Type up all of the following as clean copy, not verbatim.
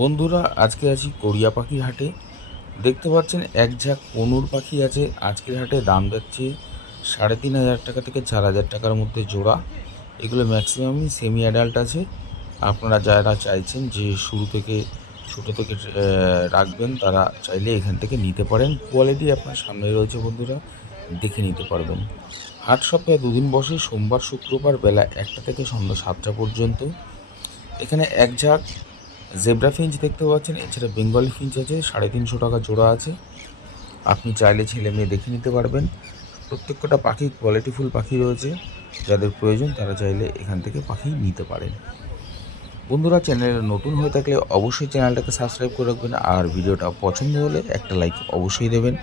বন্ধুরা, আজকে আছি গড়িয়া পাখির হাটে। দেখতে পাচ্ছেন এক ঝাঁক কনুর পাখি আছে। আজকের হাটে দাম যাচ্ছে 3,500 টাকা থেকে 4,000 টাকার মধ্যে জোড়া। এগুলো ম্যাক্সিমামই সেমি অ্যাডাল্ট আছে। আপনারা যারা চাইছেন যে শুরু থেকে ছোটো থেকে রাখবেন, তারা চাইলে এখান থেকে নিতে পারেন। কোয়ালিটি আপনার সামনে রয়েছে বন্ধুরা, দেখে নিতে পারবেন। হাট সপ্তাহে দুদিন বসে, সোমবার শুক্রবার বেলা 1টা থেকে সন্ধ্যা 7টা পর্যন্ত। এখানে এক ঝাঁক জেব্রা ফিঞ্চ দেখতে পাচ্ছেন, এছাড়া বেঙ্গলি ফিঞ্চ আছে, 350 টাকা জোড়া আছে। আপনি চাইলে ছেলে মেয়ে দেখে নিতে পারবেন। প্রত্যেকটা পাখি কোয়ালিটিফুল পাখি রয়েছে, যাদের প্রয়োজন তারা চাইলে এখান থেকে পাখি নিতে পারেন। বন্ধুরা, চ্যানেলে নতুন হয়ে থাকলে অবশ্যই চ্যানেলটাকে সাবস্ক্রাইব করে রাখবেন, আর ভিডিওটা পছন্দ হলে একটা লাইক অবশ্যই দেবেন।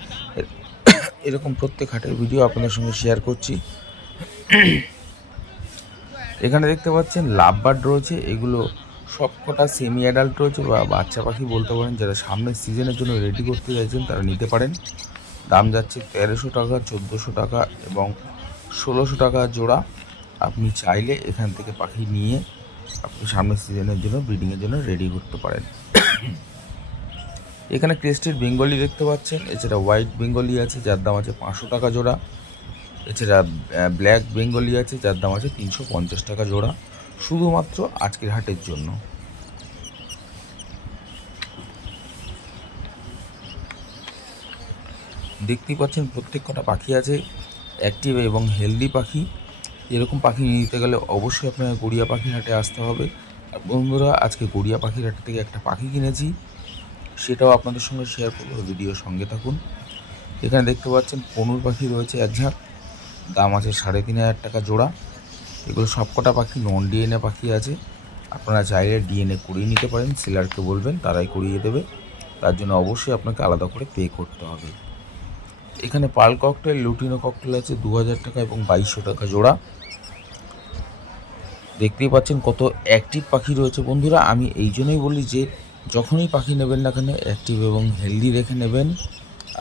এরকম প্রত্যেক হাটের ভিডিও আপনাদের সঙ্গে শেয়ার করছি। এখানে দেখতে পাচ্ছেন লাভ বার্ড রয়েছে, এগুলো সবকটা সেমি অ্যাডাল্ট রয়েছে বা বাচ্চা পাখি বলতে পারেন। যারা সামনের সিজনের জন্য রেডি করতে চাইছেন তারা নিতে পারেন। দাম যাচ্ছে 1300 টাকা, 1400 টাকা এবং 1600 টাকা জোড়া। আপনি চাইলে এখান থেকে পাখি নিয়ে আপনি সামনের সিজনের জন্য ব্রিডিংয়ের জন্য রেডি করতে পারেন। এখানে ক্রেস্টেড বেঙ্গলি দেখতে পাচ্ছেন, এছাড়া হোয়াইট বেঙ্গলি আছে যার দাম আছে 500 টাকা জোড়া। এছাড়া ব্ল্যাক বেঙ্গলি আছে যার দাম আছে 350 টাকা জোড়া, শুধুমাত্র আজকের হাটের জন্য। দেখতেই পাচ্ছেন প্রত্যেক কটা পাখি আছে অ্যাক্টিভ এবং হেলদি পাখি। এরকম পাখি নিতে গেলে অবশ্যই আপনাকে গড়িয়া পাখির হাটে আসতে হবে। আর বন্ধুরা, আজকে গড়িয়া পাখির হাট থেকে একটা পাখি কিনেছি, সেটাও আপনাদের সঙ্গে শেয়ার করবো, ভিডিওর সঙ্গে থাকুন। এখানে দেখতে পাচ্ছেন কনুর পাখি রয়েছে এক ঝাঁক, দাম আছে 3,500 টাকা জোড়া। এগুলো সবকটা পাখি নন ডিএনএ পাখি আছে। আপনারা চাইলে ডিএনএ করিয়ে নিতে পারেন, সেলারকে বলবেন তারাই করিয়ে দেবে। তার জন্য অবশ্যই আপনাকে আলাদা করে পে করতে হবে। এখানে পাল ককটেল, লুটিনো ককটেল আছে 2,000 টাকা এবং 2,200 টাকা জোড়া। দেখতেই পাচ্ছেন কত অ্যাক্টিভ পাখি রয়েছে বন্ধুরা। আমি এই জন্যই বলি যে যখনই পাখি নেবেন না কেন অ্যাক্টিভ এবং হেলদি রেখে নেবেন।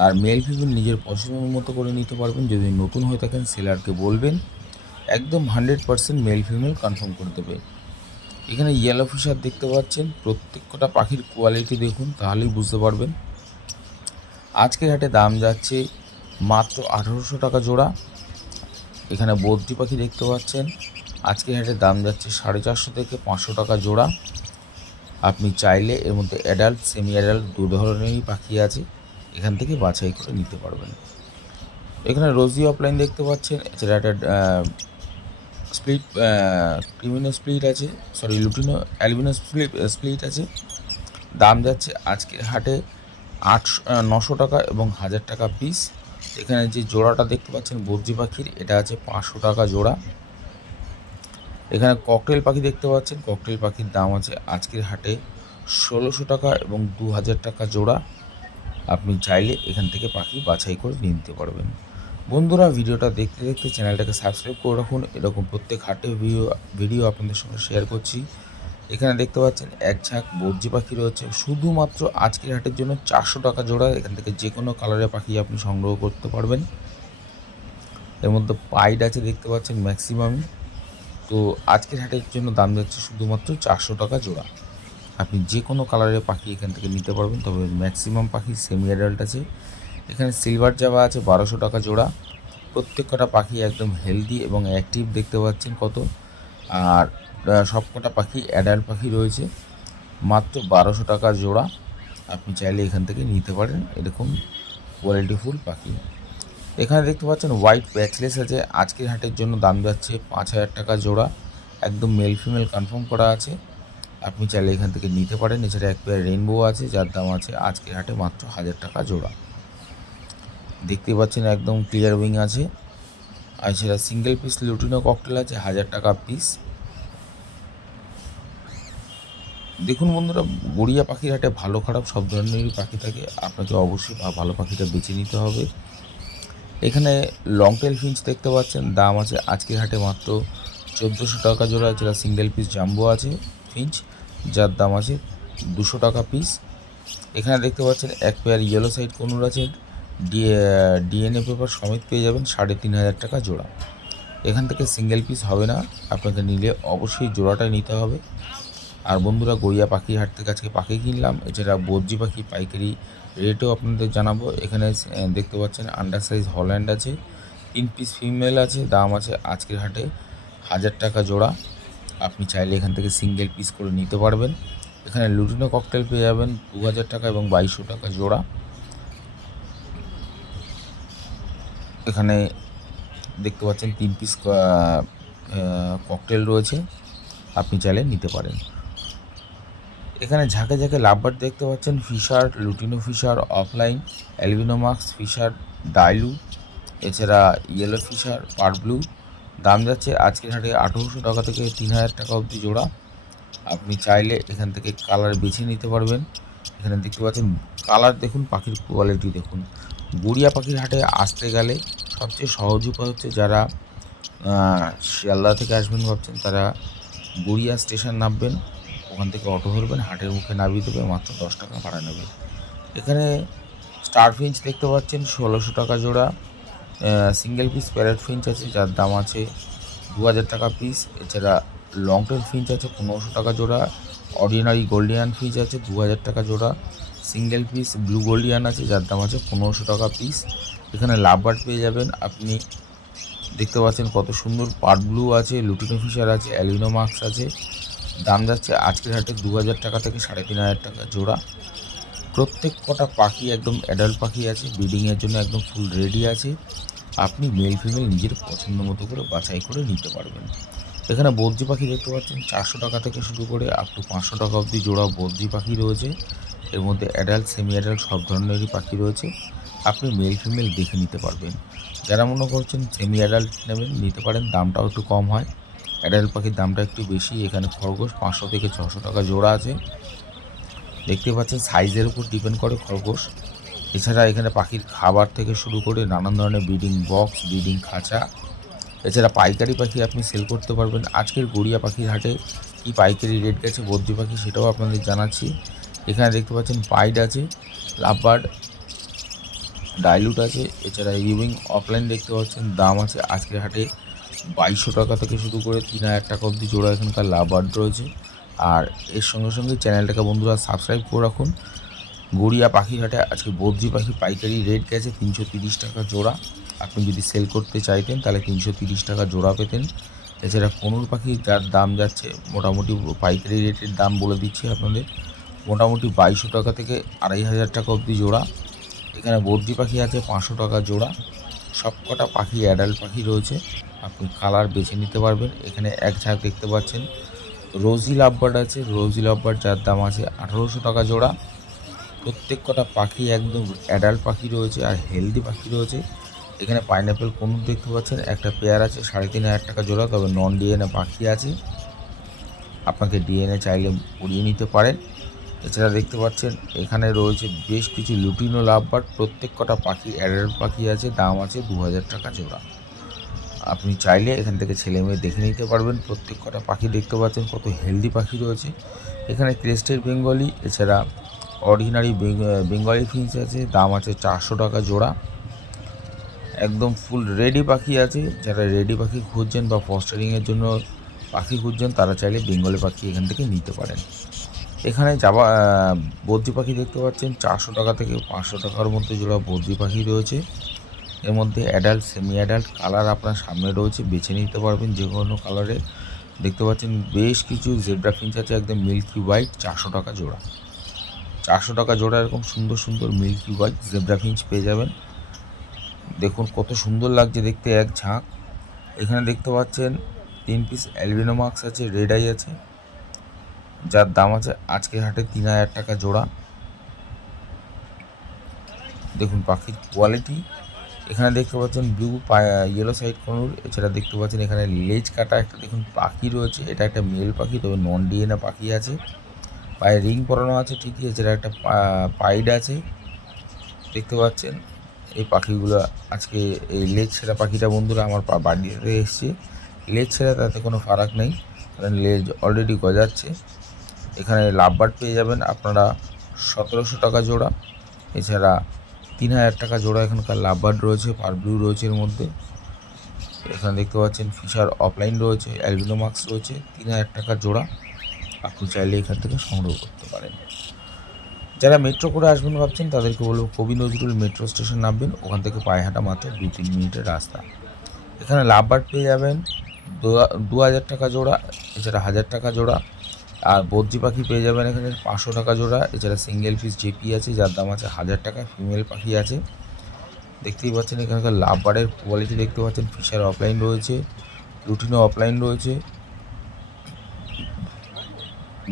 আর মেল ফিমেল নিজের পছন্দের মতো করে নিতে পারবেন। যদি নতুন হয়ে থাকেন সেলারকে বলবেন, একদম 100% মেল ফিমেল কনফার্ম করে দেবে। এখানে ইয়েলো ফিশার দেখতে পাচ্ছেন, প্রত্যেকটা পাখির কোয়ালিটি দেখুন, তাহলেই বুঝতে পারবেন। আজকের হাটে দাম যাচ্ছে মাত্র 1,800 টাকা জোড়া। এখানে বদ্রি পাখি দেখতে পাচ্ছেন, আজকের হাটে দাম যাচ্ছে 450 থেকে 500 টাকা জোড়া। আপনি চাইলে এর মধ্যে অ্যাডাল্ট সেমি অ্যাডাল্ট দু ধরনেরই পাখি আছে, এখান থেকে বাছাই করে নিতে পারবেন। এখানে রোজি অফলাইন দেখতে পাচ্ছেন, এছাড়া একটা স্প্লিট ক্রিমিনো স্প্লিট আছে, লুটিনো অ্যালবিনো স্প্লিট আছে। দাম যাচ্ছে আজকের হাটে 900 টাকা এবং 1,000 টাকা পিস। এখানে যে জোড়াটা দেখতে পাচ্ছেন বদ্রি পাখির, এটা আছে 500 টাকা জোড়া। এখানে ককটেল পাখি দেখতে পাচ্ছেন, ককটেল পাখির দাম আছে আজকের হাটে 1,600 টাকা এবং 2,000 টাকা জোড়া। আপনি চাইলে এখান থেকে পাখি বাছাই করে নিতে পারবেন। বন্ধুরা, ভিডিওটা দেখতে দেখতে চ্যানেলটাকে সাবস্ক্রাইব করে রাখুন। এরকম প্রত্যেক হাটের ভিডিও আপনাদের সঙ্গে শেয়ার করছি। এখানে দেখতে পাচ্ছেন এক ঝাঁক বদ্রি পাখি রয়েছে, শুধুমাত্র আজকের হাটের জন্য 400 টাকা জোড়া। এখান থেকে যে কোনো কালারের পাখি আপনি সংগ্রহ করতে পারবেন। এর মধ্যে পাইড আছে দেখতে পাচ্ছেন ম্যাক্সিমাম। তো আজকের হাটের জন্য দাম যাচ্ছে শুধুমাত্র 400 টাকা জোড়া। আপনি যে কোনো কালারের পাখি এখান থেকে নিতে পারবেন, তবে ম্যাক্সিমাম পাখি সেমি অ্যাডাল্ট আছে। এখানে সিলভার জাভা আছে 1,200 টাকা জোড়া। প্রত্যেকটা পাখি একদম হেলদি এবং অ্যাক্টিভ দেখতে পাচ্ছেন কত। আর সবকটা পাখি অ্যাডাল্ট পাখি রয়েছে, মাত্র 1,200 টাকা জোড়া। আপনি চাইলে এখান থেকে নিতে পারেন এরকম কোয়ালিটিফুল পাখি। এখানে দেখতে পাচ্ছেন হোয়াইট প্যাচলেস আছে, আজকের হাটের জন্য দাম যাচ্ছে 5,000 টাকা জোড়া। একদম মেল ফিমেল কনফার্ম করা আছে, আপনি চাইলে এখান থেকে নিতে পারেন। এছাড়া এক পেয়ার রেইনবো আছে যার দাম আছে আজকের হাটে মাত্র 1,000 টাকা জোড়া। দেখতে পাচ্ছেন একদম ক্লিয়ার উইং আছে। আর এছাড়া সিঙ্গেল পিস লুটিনো ককটেল আছে 1,000 টাকা পিস। দেখুন বন্ধুরা, গড়িয়া পাখির হাটে ভালো খারাপ সব ধরনেরই পাখি থাকে, আপনাকে অবশ্যই ভালো পাখিটা বেছে নিতে হবে। এখানে লং টেল ফিঞ্চ দেখতে পাচ্ছেন, দাম আছে আজকের হাটে মাত্র 1,400 টাকা জোড়া। এছাড়া সিঙ্গেল পিস জাম্বো আছে ফিঞ্চ, যার দাম আছে 200 টাকা পিস। এখানে দেখতে পাচ্ছেন এক পেয়ার ইয়েলো সাইড কনুর আছে, ডিএনএ পেপার সমেত পেয়ে যাবেন 3,500 টাকা জোড়া। এখান থেকে সিঙ্গেল পিস হবে না, আপনাকে নিলে অবশ্যই জোড়াটাই নিতে হবে। আর বন্ধুরা, গড়িয়া পাখির হাট থেকে আজকে পাখি কিনলাম। এছাড়া বদ্রি পাখি পাইকারি রেটও আপনাদের জানাবো। এখানে দেখতে পাচ্ছেন আন্ডার সাইজ হল্যান্ড আছে, 3 পিস ফিমেল আছে, দাম আছে আজকের হাটে 1000 টাকা জোড়া। আপনি চাইলে এখান থেকে সিঙ্গেল পিস করে নিতে পারবেন। এখানে লুটিনো ককটেল পেয়ে যাবেন 2000 টাকা এবং 2200 টাকা জোড়া। এখানে দেখতে পাচ্ছেন 3 পিস ককটেল রয়েছে, আপনি চাইলে নিতে পারেন। এখানে ঝাঁকে ঝাঁকে লাভবার্ড দেখতে পাচ্ছেন, Fischer, lutino Fischer, opaline, albino max Fischer, dilute, এছাড়া ইয়েলো ফিশার, পার ব্লু। দাম যাচ্ছে আজকের হাটে 1800 টাকা থেকে 3000 টাকা অবধি জোড়া। আপনি চাইলে এখান থেকে কালার বেছে নিতে পারবেন। এখানে দেখতে পাচ্ছেন কালার দেখুন, পাখির কোয়ালিটি দেখুন। গড়িয়া পাখির হাটে আসতে গেলে সবচেয়ে সহজ উপায় হচ্ছে, যারা শিয়ালদা থেকে আসবেন ভাবছেন তারা গড়িয়া স্টেশন নামবেন, ওখান থেকে অটো ধরবেন, হাটের মুখে নামিয়ে দেবে, মাত্র 10 টাকা ভাড়া নেবে। এখানে স্টার ফিঞ্চ দেখতে পাচ্ছেন 1600 টাকা জোড়া। সিঙ্গেল পিস প্যারেট ফিঞ্চ আছে, যার দাম আছে 2000 টাকা পিস। এছাড়া লং টেল ফিঞ্চ আছে 1500 টাকা জোড়া। অর্ডিনারি গোল্ডিয়ান ফিঞ্চ আছে 2000 টাকা জোড়া। সিঙ্গেল পিস ব্লু গোল্ডিয়ান আছে, যার দাম আছে 1500 টাকা পিস। এখানে লাভবার্ড পেয়ে যাবেন, আপনি দেখতে পাচ্ছেন কত সুন্দর। পার ব্লু আছে, লুটিনো ফিশার আছে, অ্যালবিনোমাক্স আছে। দাম যাচ্ছে আজকের হাটে 2000 টাকা থেকে 3500 টাকা জোড়া। প্রত্যেক কটা পাখি একদম অ্যাডাল্ট পাখি আছে, ব্রিডিংয়ের জন্য একদম ফুল রেডি আছে। আপনি মেল ফিমেল নিজের পছন্দ মতো করে বাছাই করে নিতে পারবেন। এখানে বদ্রি পাখি দেখতে পাচ্ছেন 400 টাকা থেকে শুরু করে আপ টু 500 টাকা অবধি জোড়া বদ্রি পাখি রয়েছে। এর মধ্যে অ্যাডাল্ট, সেমি অ্যাডাল্ট সব ধরনেরই পাখি রয়েছে। আপনি মেল ফিমেল দেখে নিতে পারবেন। যারা মনে করছেন সেমি অ্যাডাল্ট নেবেন, নিতে পারেন, দামটাও একটু কম হয়। অ্যাডাল্ট পাখির দামটা একটু বেশি। এখানে খরগোশ 500 থেকে 600 টাকা জোড়া আছে। দেখতে পাচ্ছেন সাইজের উপর ডিপেন্ড করে খরগোশ। এছাড়া এখানে পাখির খাবার থেকে শুরু করে নানান ধরনের ব্রিডিং বক্স, ব্রিডিং খাঁচা, এছাড়া পাইকারি পাখি আপনি সেল করতে পারবেন। আজকের গড়িয়া পাখির হাটে কি পাইকারি রেট গেছে বদ্রি পাখি, সেটাও আপনাদের জানাচ্ছি। এখানে দেখতে পাচ্ছেন পাইড আছে, লাভবার্ড, ডাইলুট আছে, এছাড়া ইউইং অফলাইন দেখতে পাচ্ছেন। দাম আছে আজকের হাটে 2200 টাকা থেকে শুরু করে 3000 টাকা অবধি জোড়া এখানকার লাভবার্ড রয়েছে। আর এর সঙ্গে সঙ্গে চ্যানেলটাকে বন্ধুরা সাবস্ক্রাইব করে রাখুন। গড়িয়া পাখির হাটে আজকে বদ্রি পাখি পাইকারি রেট গেছে 330 টাকা জোড়া। আপনি যদি সেল করতে চাইতেন তাহলে 330 টাকা জোড়া পেতেন। এছাড়া কোনুর পাখি, যার দাম যাচ্ছে মোটামুটি পাইকারি রেটের দাম বলে দিচ্ছি আপনাদের, মোটামুটি 2200 টাকা থেকে 2500 টাকা অবধি জোড়া। এখানে বদ্রি পাখি আছে 500 টাকা জোড়া। সব কটা পাখি অ্যাডাল্ট পাখি রয়েছে, আপনি কালার বেছে নিতে পারবেন। এখানে এক ঝাঁক দেখতে পাচ্ছেন রোজি লাভবার্ড আছে, রোজি লাভবার্ড, যার দাম আছে 1800 টাকা জোড়া। প্রত্যেক কটা পাখি একদম অ্যাডাল্ট পাখি রয়েছে আর হেলদি পাখি রয়েছে। এখানে পাইনঅ্যাপেল কোনুর দেখতে পাচ্ছেন, একটা পেয়ার আছে 3500 টাকা জোড়া, তবে নন ডিএনএ পাখি আছে, আপনাকে ডিএনএ চাইলে পরিয়ে নিতে পারেন। এছাড়া দেখতে পাচ্ছেন এখানে রয়েছে বেশ কিছু লুটিনো লাভবার্ড, প্রত্যেক কটা পাখি অ্যাডাল্ট পাখি আছে, দাম আছে 2000 টাকা জোড়া। আপনি চাইলে এখান থেকে ছেলে মেয়ে দেখে নিতে পারবেন। প্রত্যেক কটা পাখি দেখতে পাচ্ছেন কত হেলদি পাখি রয়েছে। এখানে ক্রেস্টেড বেঙ্গলি, এছাড়া অর্ডিনারি বেঙ্গলি ফিঞ্চ আছে, দাম আছে 400 টাকা জোড়া। একদম ফুল রেডি পাখি আছে। যারা রেডি পাখি খুঁজছেন বা ফস্টারিংয়ের জন্য পাখি খুঁজছেন, তারা চাইলে বেঙ্গলি পাখি এখান থেকে নিতে পারেন। এখানে বদ্রি পাখি দেখতে পাচ্ছেন 400 টাকা থেকে 500 টাকার মধ্যে জোড়া বদ্রি পাখি রয়েছে। এর মধ্যে অ্যাডাল্ট, সেমি অ্যাডাল্ট কালার আপনার সামনে রয়েছে, বেছে নিতে পারবেন যে কোনো কালারে। দেখতে পাচ্ছেন বেশ কিছু জেব্রা ফিঞ্চ আছে, একদম মিল্কি হোয়াইট, 400 টাকা জোড়া। 400 টাকা জোড়া এরকম সুন্দর সুন্দর মিল্কি হোয়াইট জেব্রা ফিঞ্চ পেয়ে যাবেন। দেখুন কত সুন্দর লাগছে দেখতে এক ঝাঁক। এখানে দেখতে পাচ্ছেন 3 পিস অ্যালবিনোমাক্স আছে, রেড আই আছে, যার দাম আছে আজকের হাটে 3000 টাকা জোড়া। দেখুন পাখির কোয়ালিটি। এখানে দেখতে পাচ্ছেন ব্লু ইয়েলো সাইড কনুর। এছাড়া দেখতে পাচ্ছেন এখানে লেজ কাটা একটা দেখুন পাখি রয়েছে, এটা একটা মেল পাখি, তবে নন ডিএনএ পাখি আছে, পায়ে রিং পরানো আছে ঠিকই। এছাড়া একটা পাইড আছে, দেখতে পাচ্ছেন। এই পাখিগুলো আজকে এই লেজ ছেঁড়া পাখিটা বন্ধুরা আমার বাড়িতে এসছে। লেজ ছেঁড়া তাতে কোনো ফারাক নেই, কারণ লেজ অলরেডি গজাচ্ছে। এখানে লাভবার্ড পেয়ে যাবেন আপনারা 1700 টাকা জোড়া। এছাড়া 3000 টাকা জোড়া এখানকার লাভবার্ড রয়েছে, পার ব্লু রয়েছে এর মধ্যে। এখানে দেখতে পাচ্ছেন ফিশার অফলাইন রয়েছে, অ্যালবিনোমাক্স রয়েছে, 3000 টাকা জোড়া। আপনি চাইলে এখান থেকে সংগ্রহ করতে পারেন। যারা মেট্রো করে আসবেন ভাবছেন তাদেরকে বলবো কবি নজরুল মেট্রো স্টেশন নামবেন, ওখান থেকে পায়ে হাঁটা মাত্র 2-3 মিনিটের রাস্তা। এখানে লাভবার্ড পেয়ে যাবেন 2000 টাকা জোড়া, এছাড়া 1000 টাকা জোড়া। আর বদ্রি পাখি পেয়ে যাবেন এখানে 500 টাকা জোড়া। এছাড়া সিঙ্গেল পিস জেপি আছে যার দাম আছে 1000 টাকা। ফিমেল পাখি আছে, দেখতেই পাচ্ছেন এখানকার লাভবার্ডের কোয়ালিটি দেখতে পাচ্ছেন। ফিশার অফলাইন রয়েছে, লুটিনো অফলাইন রয়েছে।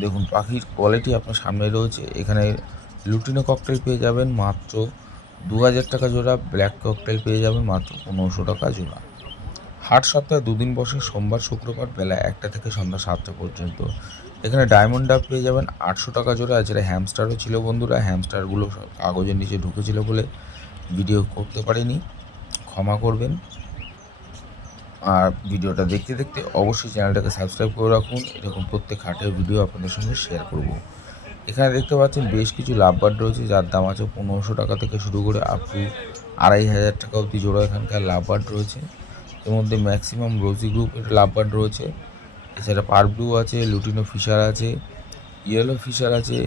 দেখুন পাখির কোয়ালিটি আপনার সামনে রয়েছে। এখানে লুটিনো ককটেল পেয়ে যাবেন মাত্র 2000 টাকা জোড়া। ব্ল্যাক ককটেল পেয়ে যাবেন মাত্র 1500 টাকা জোড়া। হাট সপ্তাহে 2 দিন বসে, সোমবার শুক্রবার বেলা 1টা থেকে সন্ধ্যা 7টা পর্যন্ত। এখানে ডায়মন্ড ডাব পেয়ে যাবেন 800 টাকা জোড়া। এছাড়া হ্যামস্টারও ছিল বন্ধুরা, হ্যামস্টারগুলো কাগজের নিচে ঢুকেছিল বলে ভিডিও করতে পারিনি, ক্ষমা করবেন। আর ভিডিওটা দেখতে দেখতে অবশ্যই চ্যানেলটাকে সাবস্ক্রাইব করে রাখুন, এরকম প্রত্যেক হাটের ভিডিও আপনাদের সঙ্গে শেয়ার করব। এখানে দেখতে পাচ্ছেন বেশ কিছু লাভবার্ড রয়েছে যার দাম আছে 1500 টাকা থেকে শুরু করে আপ টু 2500 টাকা অবধি জোড়া এখানকার লাভবার্ড রয়েছে। এর মধ্যে ম্যাক্সিমাম রোজি গ্রুপের লাভবার্ড রয়েছে। এছাড়া পার ব্লু আছে, লুটিনো ফিশার আছে, ইয়েলো ফিশার আছে,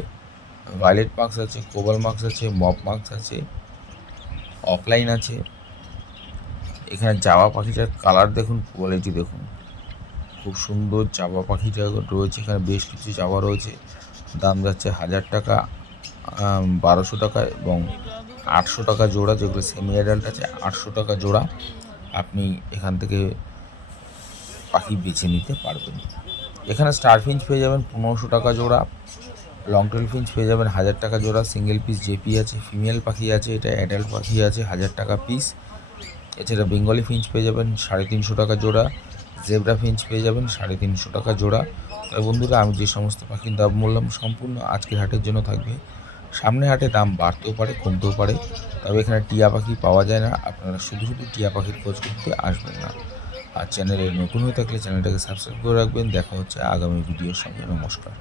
ভায়োলেট মার্কস আছে, কোবাল মার্কস আছে, মপ মার্কস আছে, অফলাইন আছে। এখানে জাবা পাখিটার কালার দেখুন, কোয়ালিটি দেখুন, খুব সুন্দর জাবা পাখিটা রয়েছে। এখানে বেশ কিছু জাবা রয়েছে, দাম যাচ্ছে 1000 টাকা, 1200 টাকা এবং 800 টাকা জোড়া। যেগুলো সেমি অ্যাডাল্ট আছে 800 টাকা জোড়া। আপনি এখান থেকে পাখি বেছে নিতে পারবেন। এখানে স্টার ফিঞ্চ পেয়ে যাবেন 1500 টাকা জোড়া। লং টেল ফিঞ্চ পেয়ে যাবেন 1000 টাকা জোড়া। সিঙ্গেল পিস জেপি আছে, ফিমেল পাখি আছে, এটা অ্যাডাল্ট পাখি আছে 1000 টাকা পিস। এছাড়া বেঙ্গলি ফিঞ্চ পেয়ে যাবেন 350 টাকা জোড়া। জেব্রা ফিঞ্চ পেয়ে যাবেন 350 টাকা জোড়া। তবে বন্ধুরা, আমি যে সমস্ত পাখির দাম বললাম সম্পূর্ণ আজকের হাটের জন্য থাকবে। সামনে হাটে দাম বাড়তেও পারে, কমতেও পারে। তবে এখানে টিয়া পাখি পাওয়া যায় না, আপনারা শুধু শুধু টিয়া পাখির খোঁজ করতে আসবেন না। আর চ্যানেলে নতুন হয়ে থাকলে চ্যানেলটাকে সাবস্ক্রাইব করে রাখবেন। দেখা হচ্ছে আগামী ভিডিওর সঙ্গে। নমস্কার।